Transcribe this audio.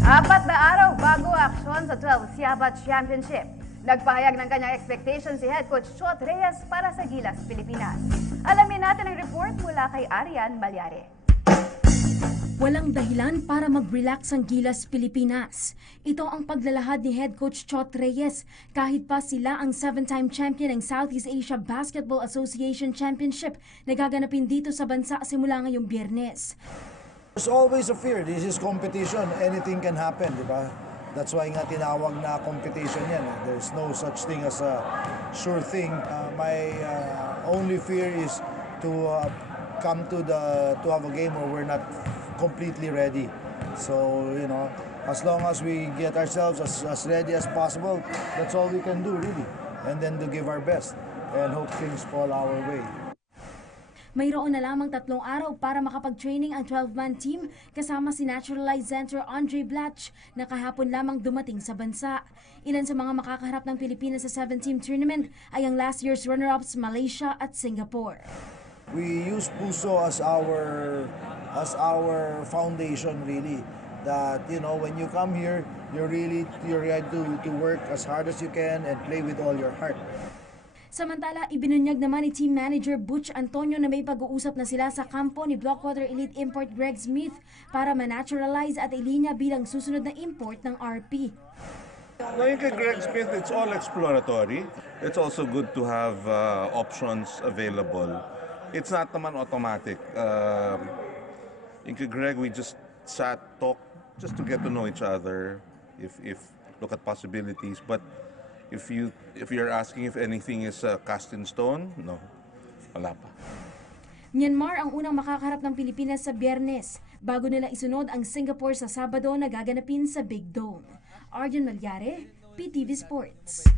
4 na araw bago aksyon sa 12 Siabat Championship. Nagpahayag ng kanyang expectation si Head Coach Chot Reyes para sa Gilas, Pilipinas. Alamin natin ang report mula kay Arian Malyare. Walang dahilan para mag-relax ang Gilas, Pilipinas. Ito ang paglalahad ni Head Coach Chot Reyes kahit pa sila ang 7-time champion ng Southeast Asia Basketball Association Championship na gaganapin dito sa bansa simula ngayong Biyernes. There's always a fear. This is competition. Anything can happen, di ba? That's why nga tinawag na competition yan. There's no such thing as a sure thing. My only fear is to come to have a game where we're not completely ready. So, you know, as long as we get ourselves as ready as possible, that's all we can do, really. And then to give our best and hope things fall our way. Mayroon na lamang 3 araw para makapag-training ang 12-man team kasama si Naturalized Center Andre Blatch na kahapon lamang dumating sa bansa. Ilan sa mga makakaharap ng Pilipinas sa 7-team tournament ay ang last year's runner-ups Malaysia at Singapore. We use Puso as our foundation, really. That, you know, when you come here, you're ready to work as hard as you can and play with all your heart. Samantala, ibinunyag naman ni Team Manager Butch Antonio na may pag-uusap na sila sa kampo ni Blockwater Elite Import Greg Smith para ma-naturalize at ilinya bilang susunod na import ng RP. Ngayon kay Greg Smith, it's all exploratory. It's also good to have options available. It's not naman automatic. In kay Greg, we just sat, talked, just to get to know each other, if look at possibilities. But if you're asking if anything is cast in stone, no, wala pa. Myanmar ang unang makakaharap ng Pilipinas sa Biyernes bago nila isunod ang Singapore sa Sabado na gaganapin sa Big Dome. Arjun Malyare, PTV Sports.